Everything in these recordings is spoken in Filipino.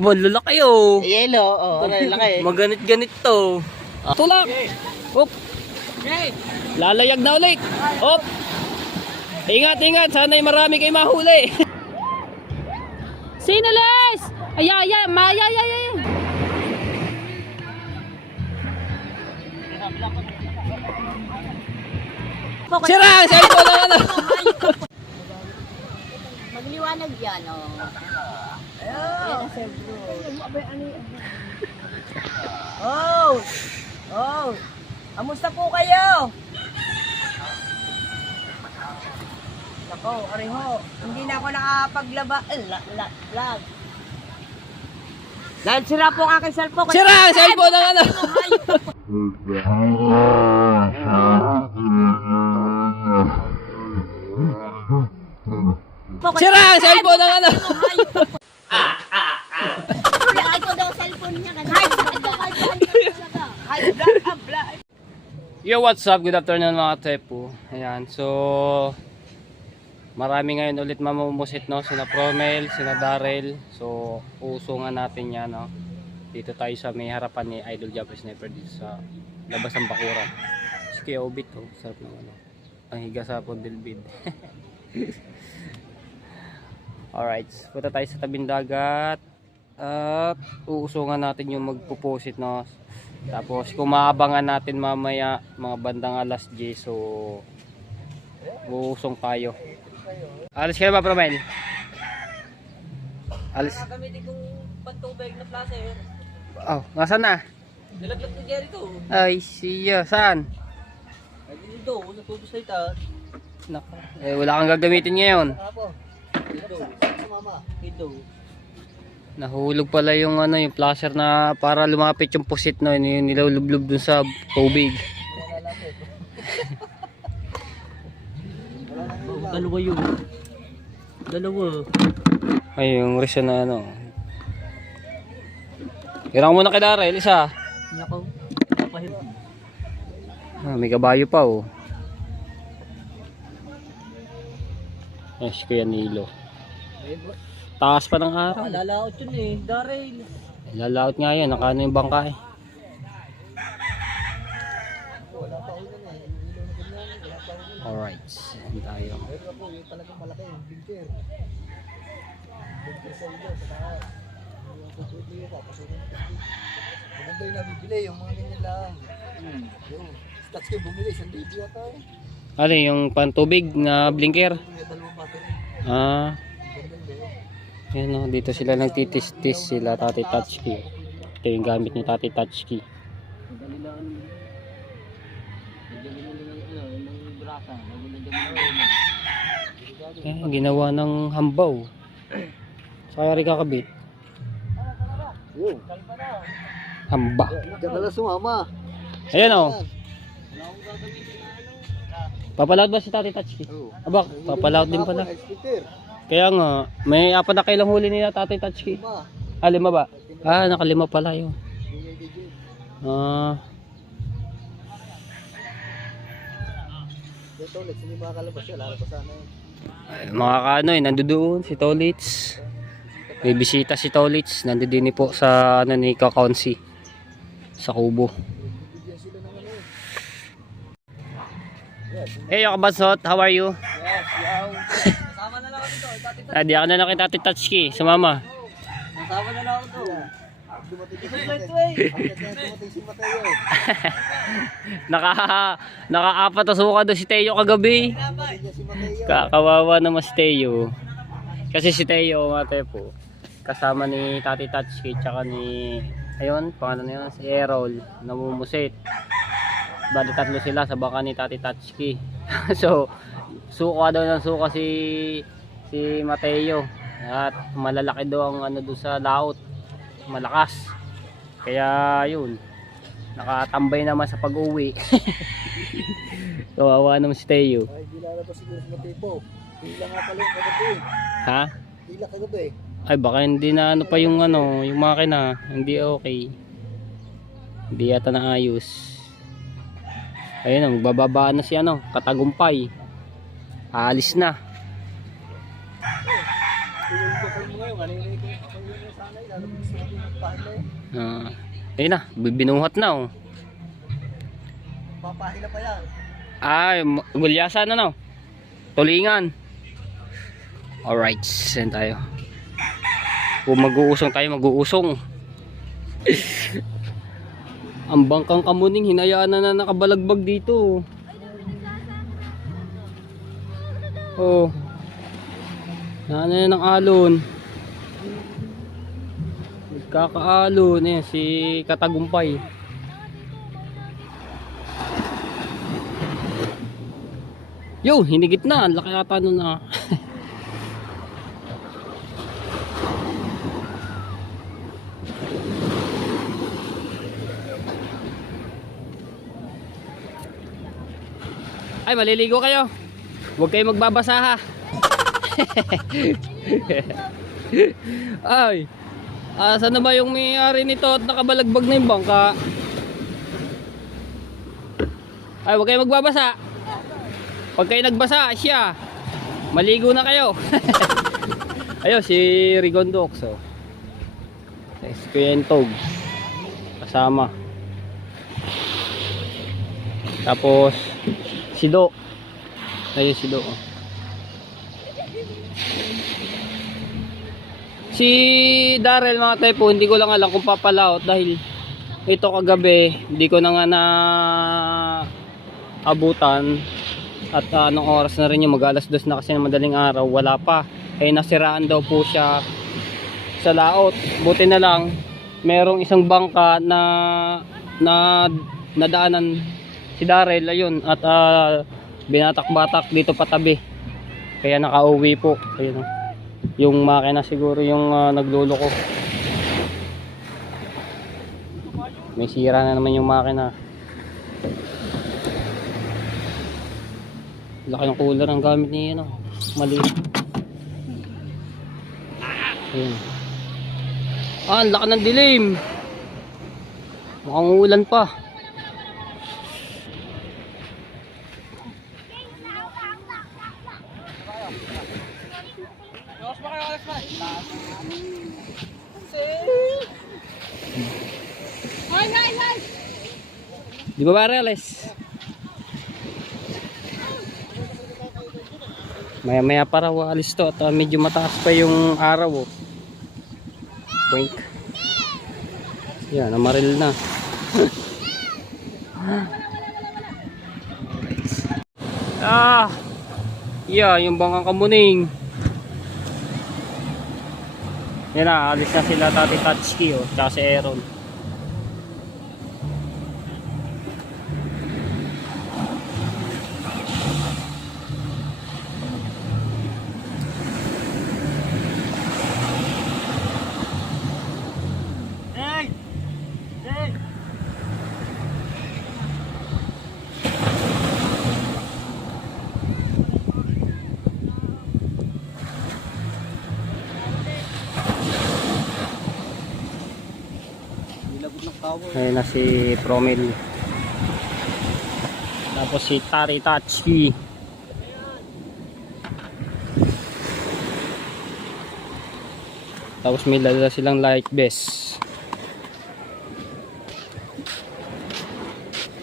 Lalaki oh. Yellow, oh, laki. Maganit-ganit to. Tulak. Op. Lalayag na ulit. Op. Ingat, ingat. Sana'y marami kayo mahuli. Sino Les? Ay. Sira ang cellphone na ano. Magliwanag yan, oh. Ayan, Sir Bro. Oh, amusta po kayo? Nako, areho, hindi na ako nakapaglaba. Lag. Dahil sira po ang aking cellphone. Sira ang cellphone na ano. Sira ang cellphone na ano. Laki ko daw cellphone niya. Yo, what's up? Good afternoon mga tepo. Ayan, so marami ngayon ulit mamumusit, no? Sina Promel, sina Darrell. So uusungan natin yan, no? Dito tayo sa may harapan ni Idol Jumper Sniper dito sa labas ng bakuran. Si Kuya Obit, oh. Sarap ng ano. Ang higa sa Pondilbid. Alright, punta tayo sa tabing dagat at uusungan natin yung magpuposit, no? Tapos kung maabangan natin mamaya mga bandang alas 10, so uusong tayo. Alis ka na ba, Promel? Alis. Gamitin kong pantubig na flasher. Oh, nasaan na? Nilaglag ni Jerry to. Ay, siya. Saan? Ay, dito, nagpupuslita. Nako. Eh, wala kang gagamitin ngayon. Apo. Dito, sumama. Dito. Nahulog pala yung ano, yung flasher na para lumapit yung pusit, no, yung nilulublob dun sa tubig. Dalawa yun. Dalawa. Ay, yung reason na ano. Hirang muna kay Darrell, isa. Nako. Kapahit. Ah, may kabayo pa, oh. Yes, Kuya Nilo. Taas pa ng araw. Lalaot yun eh. Darrell. Lalaot nga yan, nakano yung bangka eh. Alright, saan tayo? Pero po, yung talagang malaki yung binker. Binker sa ilo, sa taas. Yung kutuloy yung papasunod. Maganda yung nabibili, yung mga ganyan lang. Yung stats kayo bumili, 1,000 yata eh. Ano yung pantubig na blinker? Yung dalawang battery. Ah, Ganda yun. yan o, dito sila nagtitis-tis sila, Tati Touchkey. Ito yung gamit ni Tati Touchkey. Madali lang. Madali lang ng brasa. Madali lang. Eh, ginawa ng hambaw. Saka rin kakabit. Yun. Hamba. Diyan na sumama. Ayan o. Papalaot ba si Tati Touchkey? Aba, papalaot din pala. Kaya nga, may 4 na kilang huli nila Tati Touchkey. Ah, 5 ba? Ah, nakalima pala yun. Ah, Hindi makakalabas siya, lalabas sana yun. ay, mga kaano eh, nandoon si Tolits. May bisita si Tolits. Nandoon din po sa ano ni Kakaunsi. Sa Kubo. Hey, yo kabasot, how are you? Yes, yaw. Kasama na lang ako dito. Ah, di ako na lang kay Tati Touchkey, sumama. Kasama na lang ako dito. Dumating si Mateo. Naka-4 na suka doon si Teo kagabi. Kawawa naman si Teo. Kasi si Teo, mate po, kasama ni Tati Touchkey tsaka ni, ayun, pangalan na yun, si Errol, namumusit. Bali 3 sila sa baka ni Tati Touchkey. So, suka daw ng suka si Mateo. At malalaki daw ang ano doon sa laot. Malakas. Kaya yun. Nakatambay naman sa pag-uwi. Kawawa naman si Teo. Ay, di lalabas siguro si Mateo. Hila nga pala yung kagabi. Ha? Hila kagabi. Ay baka hindi na ano pa yung ano, yung makina. Hindi okay. Hindi yata naayos. Ayun, magbababa na si ano, Katagumpay. Aalis na. Yung bakal mo ngayon, kanina yung sanay Alam mo, gusto natin magpahila Ayun na, binuhat na oh. Papahila pa yan. Ay, gulyasan na no. Tulingan. Alright, send tayo. Kung mag-uusong tayo, mag-uusong. Ang bangkang kamuning, hinayaan na nakabalagbag dito. Oh. Ano yan ang alon? Kaka-alon. Ayan, si Katagumpay. Yo, hinigit na. Ang laki ata nun na. Ay, maliligo kayo. Huwag kayo magbabasa ha. Ay, saan na ba yung may-ari nito at nakabalagbag na yung bangka? Ay, huwag kayo magbabasa. Pag kayo nagbasa, siya. Maligo na kayo. Ayun, si Rigondox. So. Esquentog. Kasama. Tapos, si Do. Ayun si Do. Si Darrell mga tepo, hindi ko lang alam kung papalaot dahil ito kagabi, hindi ko na nga na abutan. At anong oras na rin yung mag-alas 2 na kasi na madaling araw, wala pa. Eh nasiraan daw po siya sa laot. Buti na lang, merong isang bangka na nadaanan si Darrell ayun at binatak-batak dito patabi. Kaya nakauwi po. Ayun, yung makina siguro yung nagluloko. May sira na naman yung makina. Laki ng cooler ang gamit niya, no? Maliit. Ayun. Ang laki ng dilim. Mukhang ulan pa. Di ba Alex? Maya para alis to at medyo mataas pa yung araw oh. Wink. Yan, namaril na. Yeah, yung bangkang kamuning. Yan na, alis na sila Tati Tatsuki oh, tsaka si Aaron. Ayun na si Promel. Tapos si Tari Tatsuki. Tapos may dala silang light vest.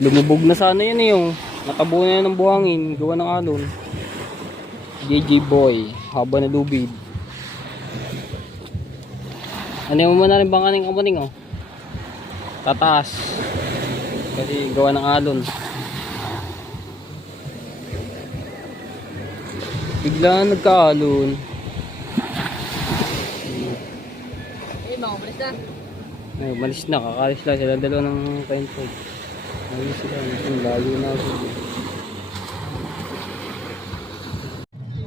Lumubog na sana yun eh, yung natabo na yan ng buhangin, gawa ng alon. JJ Boy, haba na lubid. Ano mo na rin bang kaning kamuning oh. Tataas kasi gawa ng alon. Biglaan nagkaalon. Ay, umalis na, kakalis lang sila dalawa ng kwento. Ayun sila, ang layo na ako.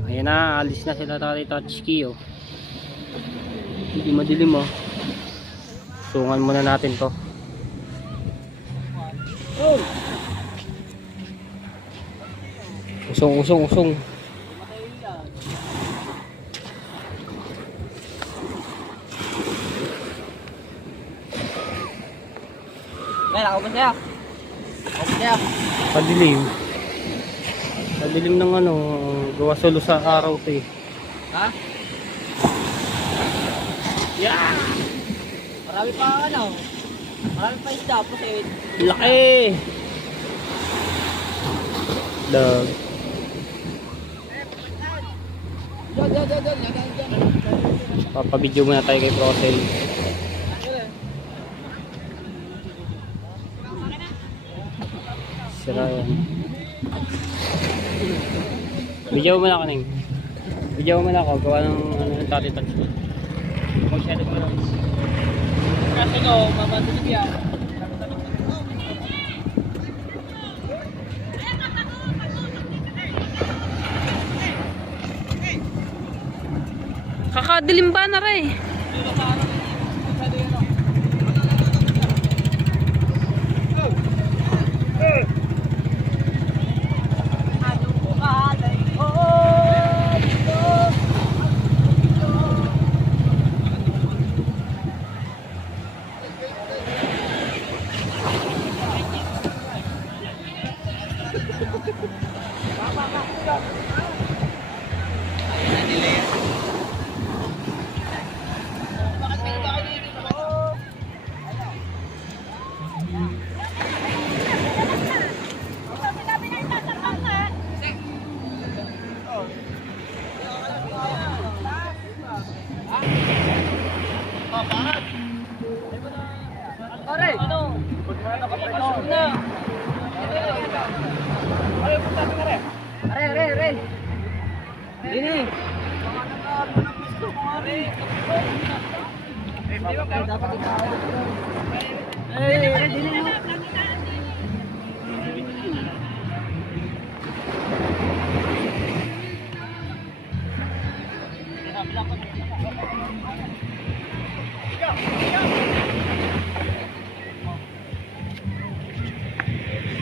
Ayan na, alis na sila Tati Tatsuki oh. Hindi madilim oh. Sungan muna natin to. Usong. Ako ba siya? Padilim. Padilim ng ano, gawa solo sa araw to eh. Ha? Yeah! Marami pa ano. Marami pa isda. Pusit. Laki! Dog. Papabidyo muna tayo kay Procel. Sira yan. Bidyo mo na ako, Neng. Bidyo mo na ako. Gawa ng tati-touch ko. Masyado mo lang. Kasi no, mamatulog yan. Kakadilim ba na rin?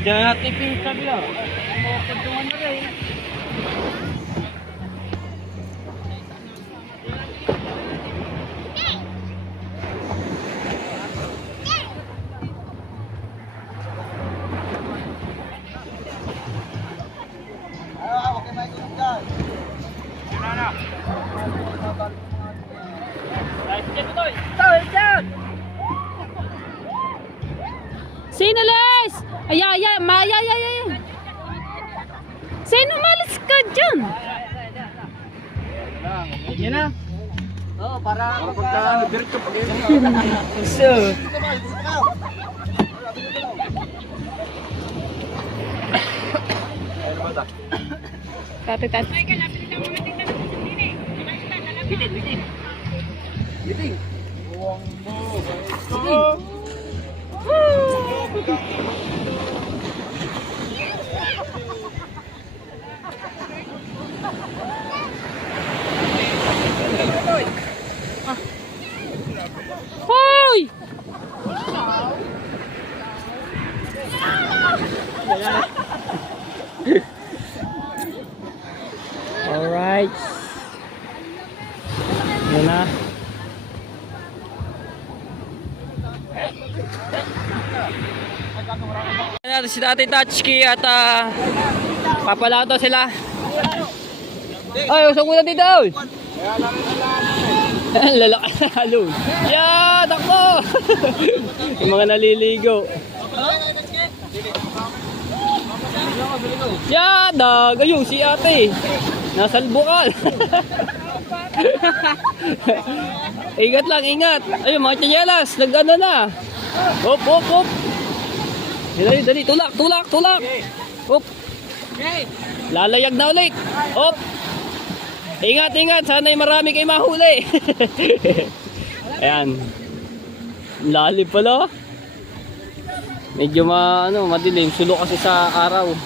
Diyan natin yung kabila. Pagtungan na rin. Sino, Les? Ay, Maya, ay. Sino malis ka dyan? Yan na. Oo, para Pagka diretso pag So, Tati. Biting. Hoy! Alright. Yan na. Yan natin si Tatay Tatsuki at papalato sila. Ay, usap muna dito. Lalaki na halon. Yeah, takbo! Yung mga naliligo. Yeah, dag. Ayun, si ate. Nasa albukal. Ingat lang, ingat. Ayun, mga tsanyelas. Nag-ano na. Hop. Dali. Tulak. Hop. Lalayag na ulit. Hop. Ingat. Sana'y marami kayo mahuli. Ayan. Lalim pala. Medyo madilim. Sulo kasi sa araw.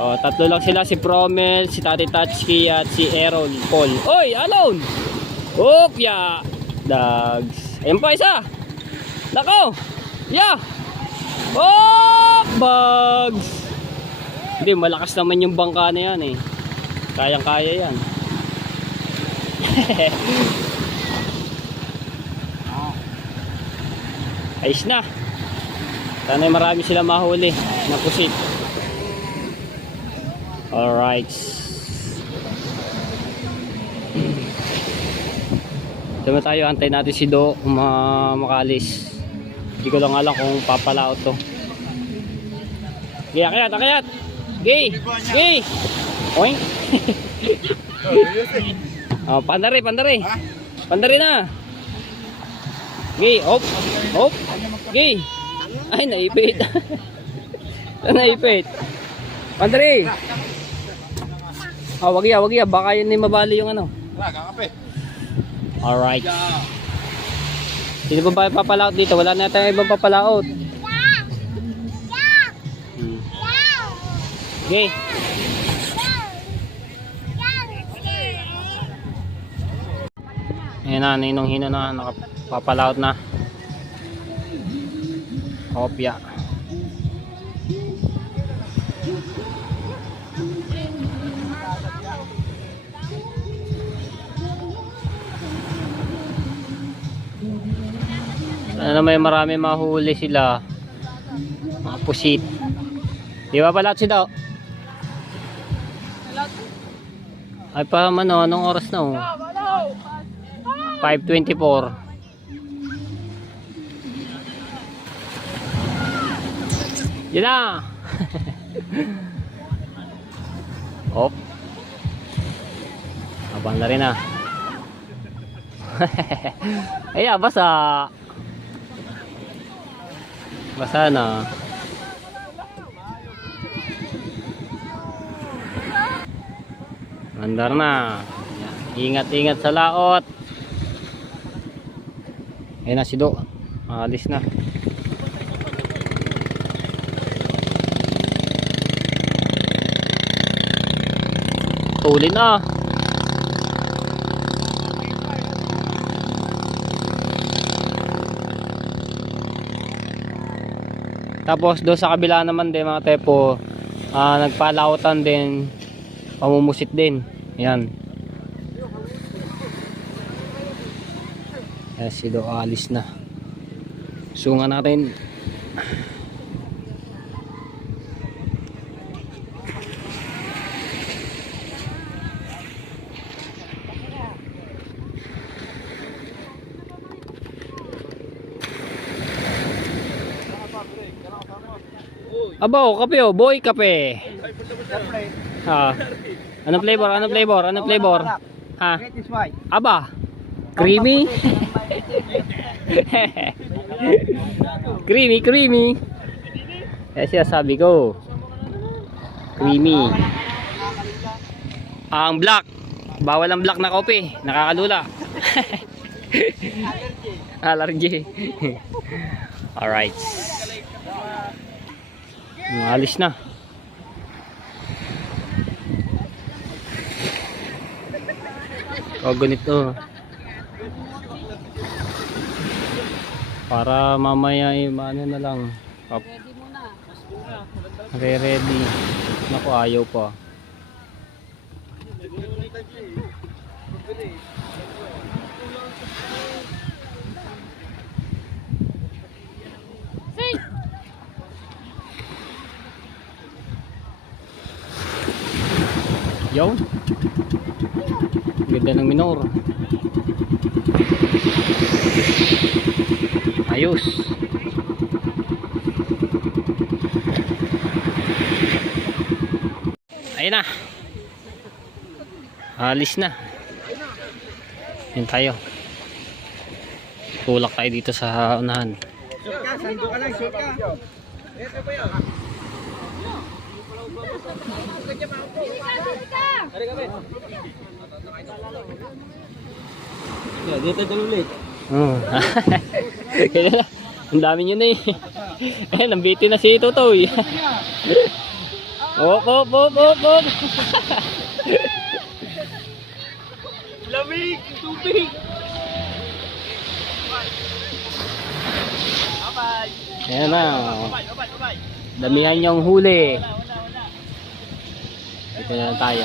Oh, tatlo lang sila, si Promel, si Tati Tatsuki at si Aaron Paul. Oy, alone! Opya! Dogs. Ayun pa isa! Nako! Yeah! Oh! Bugs! Hindi, malakas naman yung bangka na yan eh. Kayang-kaya yan. Ayos na. Sana'y marami sila mahuli na pusit. Alright. So Dito tayo, antay natin si Do makalis. Hindi ko lang alam kung papalaot to. Okay, akayat, akayat! Okay, okay! Oink! Oh, pandari, pandari! Pandari na! Okay, hop! Hop! Okay! Ay, naipit! Naipit! Pandari! Oh, wag ya, baka yun yung mabali yung ano. Alright. Sino ba ba papalaot dito? Wala na tayong ibang papalaot. Okay. Ayan na, ninong hino na, nakapapalaot na. Kopya. Ano, may marami mahuli sila. Mga pusit. Di ba pala si Daw? Ay pa man, anong oras na oh? 5:24. Yan na. Op. Abang na rin ah. Ay, basa. Basa na. Andar na. Ingat-ingat sa laot. Ayun na si Do. Alis na. Tuli na. Tapos do sa kabila naman din mga tepo, nagpalautan din, pamumusit din. Yan. Ayan si Do, alis na. Sungan natin. Abaw, kape oh, boy kape. Ha. Anong flavor? Anong flavor? Anong flavor? Ha? Aba. Creamy. Creamy, creamy. Eh siya sabi ko. Creamy. Ang black. Bawal ang black na kape. Nakakalula. Allergy. Alright. Alis na. O ganito. Para mamaya ano na lang. Ready muna. Ready. Naku, ayaw pa. Yo. Ganda ng minor. Ayos. Ayun na. Alis na. Yan tayo. Tulak tayo dito sa unahan. Sando ka lang, shoot ka. Dito tayo ulit. Kaya ang dami nyo na eh. Eh, nambiti na si Tutoy. Op. Lamig, tubig. Ayan na. Damihan yung huli. Dito na tayo.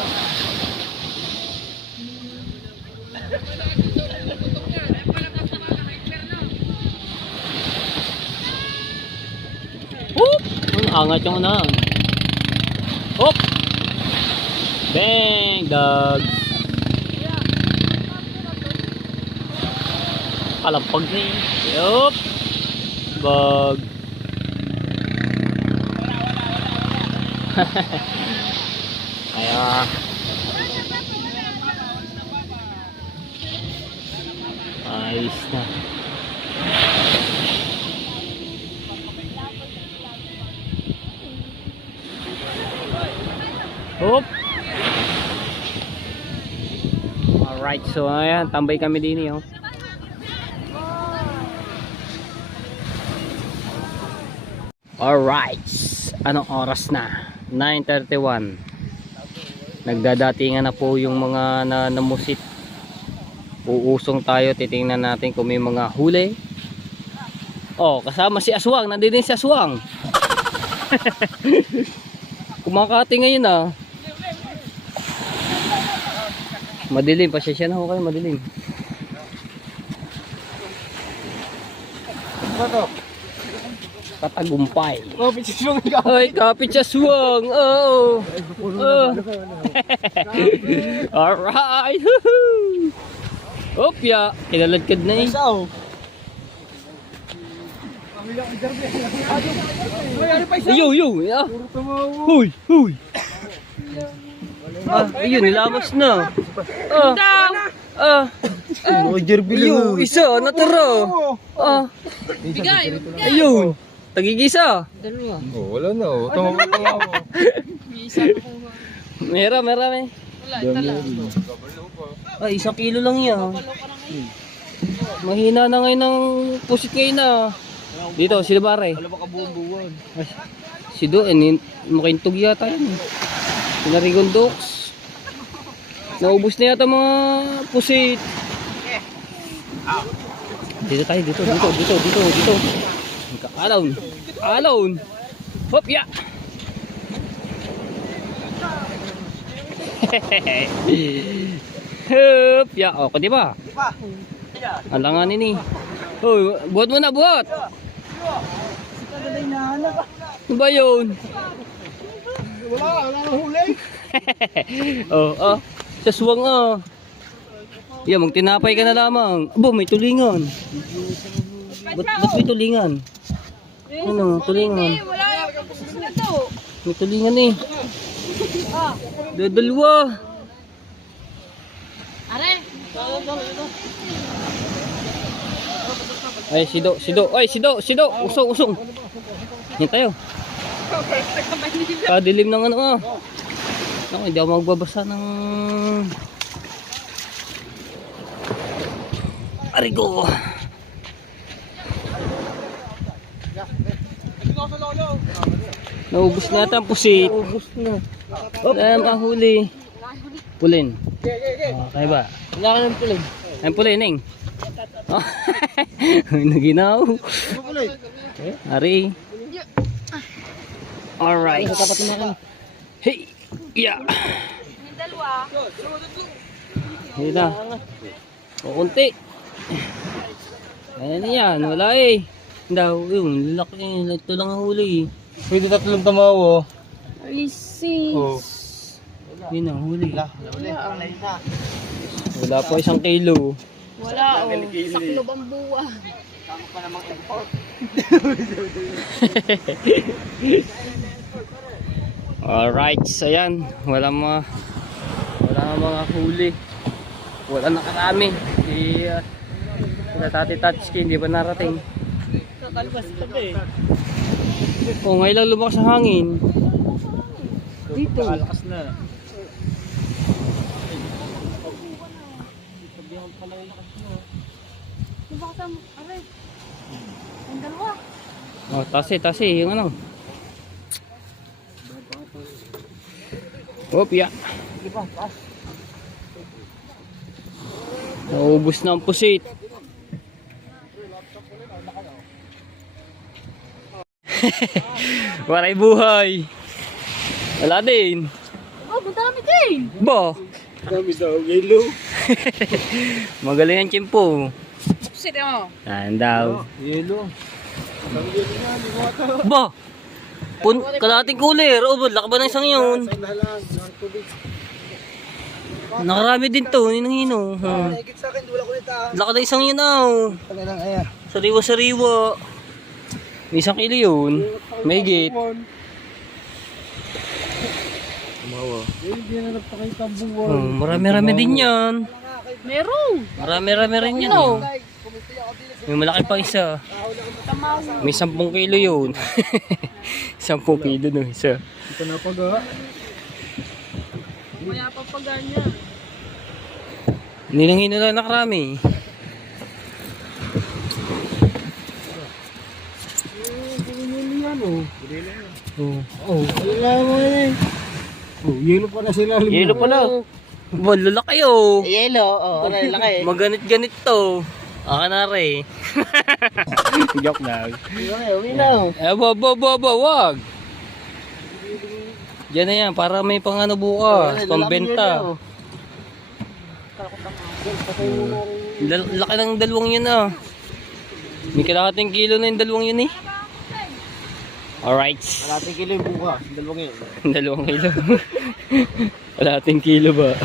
Whoop! Ang angat yung unahan. Hop! Bang! Dogs! Nakalampag na yun. Yup. Bag. Kaya. Ayos na. Hop. Alright, so ayan, tambay kami din eh. Oh. Alright, anong oras na? 9:31. Nagdadatingan na po yung mga namusit. Uusong tayo, titingnan natin kung may mga huli. Oh, kasama si Aswang, nandito din si Aswang. Kumakati ngayon ah. Madilim, pasensya na ho kayo, madilim. Ano to? Katagumpay. Oh, pichong ka. Ay, kapit siya Aswang. Oo. Alright. Opya, kinaladkad na eh. Sao? Yo. Ah. Huy. Ah, ayun, nilamos na. Yo, isa, natira. Ah. Ayun. Tagigisa. Oh, wala na. Oh. Tama ako. Meron. Ay, 1 kilo lang yan. Mahina na ngayon ng pusit ngayon na. Dito, si Dabare. Wala ba kabuong-buwan? Si Doen, makintog yata yun. Sinarigondox. Naubos na yata mga pusit. Dito tayo, dito. Alon. Hop, ya. Hup, ya. O, di ba? Alanganin eh. Hoy, buhat mo na, buhat. Ano ba yun? Wala nang huli. Oh. Sa suwang ah. Yeah, magtinapay ka na lamang. Abo, may tulingan. Ba't may tulingan? Ano, tulingan? May tulingan eh. Dalawa. Ay, sido. Ay, sido. Usong. Yan tayo. Dilim ng ano ah. Ako, hindi ako magbabasa ng... Arigo. Naubos na yata ang pusit. Naubos na. Mahuli. Pulin. Kaya ba? Wala ka ng pulin. Ang pulin, Ning. Naginaw. Ari. Alright. Hey. Yeah. Hindi na. Kunti. Ayan yan. Wala eh. Daw, yun. Laki. Ito lang ang huli. Pwede 3 tamawo. Oh. Yun ang huli. Wala pa 1 kilo. Wala oh. Saklob ang buwa. Alright, so yan. Wala mga huli. Wala na karami. Tati Tatsuki, hindi pa narating. Kakalbas ka ba eh. Oh, ngayon lang lumakas ang hangin. Dito. Kalakas na. Oh, tasi, yung ano. Hop, ya. Naubos na ang pusit. Waray buhay. Wala din. Oh, punta kami din. Ba? Kami daw, yelo. Magaling ang chimpo. Sit mo. Yan daw. Yelo. Ba? Kalating cooler. O, laki ba ng isang yun? Nakarami din to, ninang hino. Nakikit sa akin, wala ko nita. Laka na isang yun aw. Talagang aya. Sariwa-sariwa. May 1 kilo yun. May gate. Tumawa. Hindi na nagpakita ang buwan. Marami-rami din yan. Meron. Marami-rami rin yan. May malaki pa isa. May 10 kilo yun. 10 kilo no isa. Ito na pag Kaya papaganyan. Ninangino na nakarami. yelo pa na sila. Yelo pala. Bon, lalaki oh. Yelo, oo. Laki. Maganit-ganit to. Aka na rin. Joke lang. Wag. Diyan na yan, para may pangano bukas. Pambenta. Laki ng dalawang yun ah. May kalahating kilo na yung dalawang yun eh. Alright. Kalating kilo yung buka. 2 kilo. 2 kilo. Kalahating kilo ba?